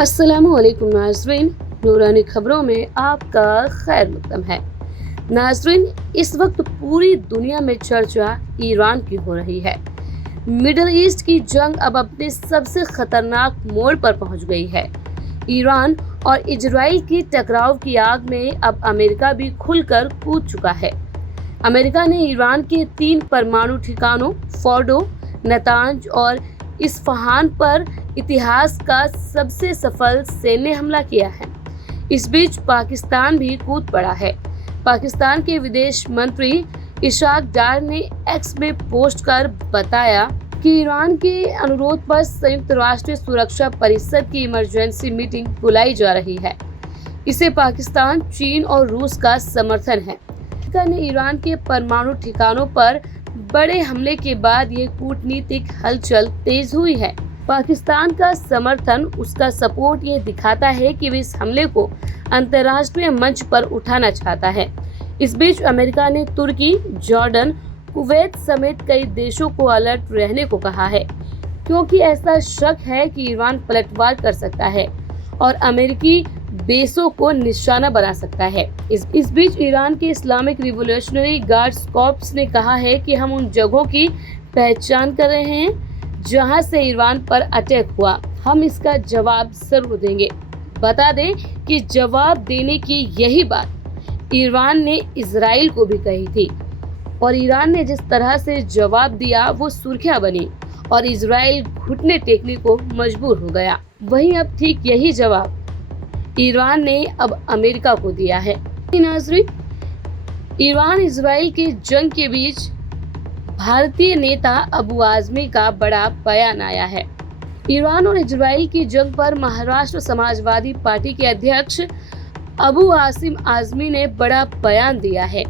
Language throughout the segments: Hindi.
अस्सलामुअलैकुम नाज़रीन, नूरानी खबरों में आपका खैर मकदम है। नाज़रीन, इस वक्त पूरी दुनिया में चर्चा ईरान की हो रही है। मिडल ईस्ट की जंग अब अपने सबसे खतरनाक मोड़ पर पहुंच गई है। ईरान और इजराइल की टकराव की आग में अब अमेरिका भी खुलकर कूद चुका है। अमेरिका ने ईरान के 3 परमाणु ठिकानों फोर्डो, नतांज और इस्फहान पर इतिहास का सबसे सफल सैन्य हमला किया है। इस बीच पाकिस्तान भी कूद पड़ा है। पाकिस्तान के विदेश मंत्री इशाक डार ने एक्स में पोस्ट कर बताया कि ईरान के अनुरोध पर संयुक्त राष्ट्र सुरक्षा परिषद की इमरजेंसी मीटिंग बुलाई जा रही है। इसे पाकिस्तान, चीन और रूस का समर्थन है। अमेरिका ने ईरान के परमाणु ठिकानों पर बड़े हमले के बाद ये कूटनीतिक हलचल तेज हुई है। पाकिस्तान का समर्थन, उसका सपोर्ट ये दिखाता है कि वे इस हमले को अंतर्राष्ट्रीय मंच पर उठाना चाहता है। इस बीच अमेरिका ने तुर्की, जॉर्डन, कुवैत समेत कई देशों को अलर्ट रहने को कहा है, क्योंकि ऐसा शक है कि ईरान पलटवार कर सकता है और अमेरिकी बेसों को निशाना बना सकता है। इस बीच ईरान के इस्लामिक रिवोल्यूशनरी गार्ड्स कॉर्प्स ने कहा है कि हम उन जगहों की पहचान कर रहे हैं जहां से ईरान पर अटैक हुआ। हम इसका जवाब जरूर देंगे। बता दें कि जवाब देने की यही बात ईरान ने इजराइल को भी कही थी और ईरान ने जिस तरह से जवाब दिया वो सुर्खियां बनी और इजराइल घुटने टेकने को मजबूर हो गया। वहीं अब ठीक यही जवाब ईरान ने अब अमेरिका को दिया है। नाज़रीन, ईरान इजराइल की जंग के बीच भारतीय नेता अबू आज़मी का बड़ा बयान आया है। ईरान और इजराइल की जंग पर महाराष्ट्र समाजवादी पार्टी के अध्यक्ष अबू आसिम आज़मी ने बड़ा बयान दिया है।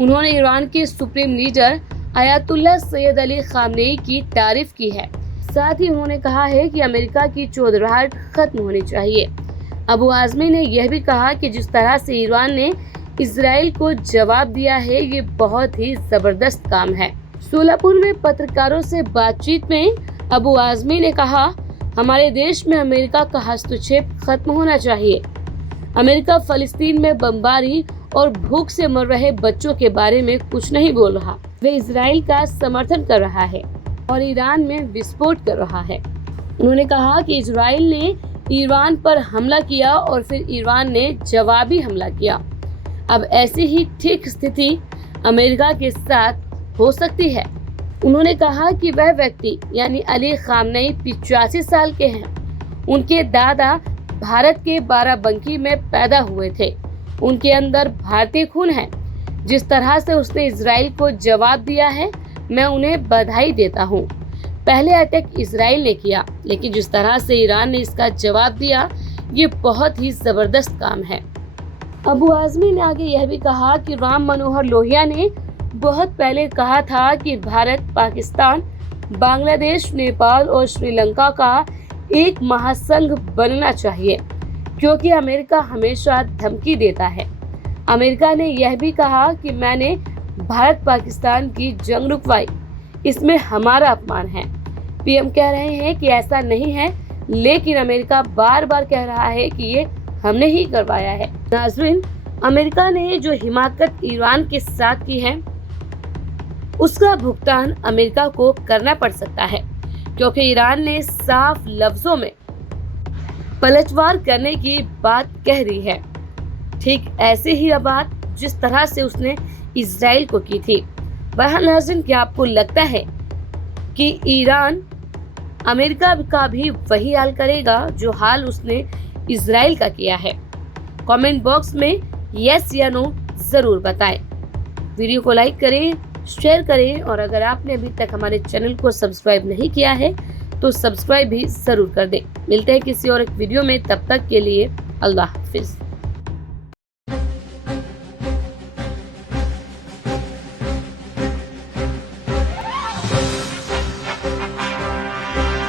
उन्होंने ईरान के supreme leader Ayatollah Syed Ali Khamenei की तारीफ की है। साथ ही उन्होंने कहा है कि अमेरिका की चौधराहट खत्म होनी चाहिए। अबू आज़मी ने यह भी कहा कि जिस तरह से ईरान ने इजराइल को जवाब दिया है, ये बहुत ही जबरदस्त काम है। सोलापुर में पत्रकारों से बातचीत में अबू आज़मी ने कहा, हमारे देश में अमेरिका का हस्तक्षेप खत्म होना चाहिए। अमेरिका फलस्तीन में बमबारी और भूख से मर रहे बच्चों के बारे में कुछ नहीं बोल रहा। वे इजराइल का समर्थन कर रहा है और ईरान में विस्फोट कर रहा है। उन्होंने कहा कि इजराइल ने ईरान पर हमला किया और फिर ईरान ने जवाबी हमला किया। अब ऐसी ही ठीक स्थिति अमेरिका के साथ हो सकती है। उन्होंने कहा कि वह व्यक्ति यानी अली खामनेई 85 साल के हैं। उनके दादा भारत के बाराबंकी में पैदा हुए थे। उनके अंदर भारतीय खून है। जिस तरह से उसने इजराइल को जवाब दिया है, मैं उन्हें बधाई देता हूँ। पहले अटैक इजराइल ने किया, लेकिन जिस तरह से ईरान ने इसका जवाब दिया, ये बहुत ही जबरदस्त काम है। अबू आज़मी ने आगे यह भी कहा कि राम मनोहर लोहिया ने बहुत पहले कहा था कि भारत, पाकिस्तान, बांग्लादेश, नेपाल और श्रीलंका का एक महासंघ बनना चाहिए, क्योंकि अमेरिका हमेशा धमकी देता है। अमेरिका ने यह भी कहा कि मैंने भारत पाकिस्तान की जंग रुकवाई, इसमें हमारा अपमान है। पीएम कह रहे हैं कि ऐसा नहीं है, लेकिन अमेरिका बार बार कह रहा है कि ये हमने ही करवाया है। नाज़रीन, अमेरिका ने जो हिमाकत ईरान के साथ की है, उसका भुगतान अमेरिका को करना पड़ सकता है, क्योंकि ईरान ने साफ लफ्जों में पलटवार करने की बात कह रही है। ठीक ऐसे ही बात जिस तरह से उसने इजराइल को की थी। वह नाज़रीन, क्या आपको लगता है कि ईरान अमेरिका का भी वही हाल करेगा जो हाल उसने इजराइल का किया है? कमेंट बॉक्स में यस या नो जरूर बताएं। वीडियो को लाइक करें, शेयर करें और अगर आपने अभी तक हमारे चैनल को सब्सक्राइब नहीं किया है तो सब्सक्राइब भी जरूर कर दें। मिलते हैं किसी और एक वीडियो में, तब तक के लिए अल्लाह हाफिज।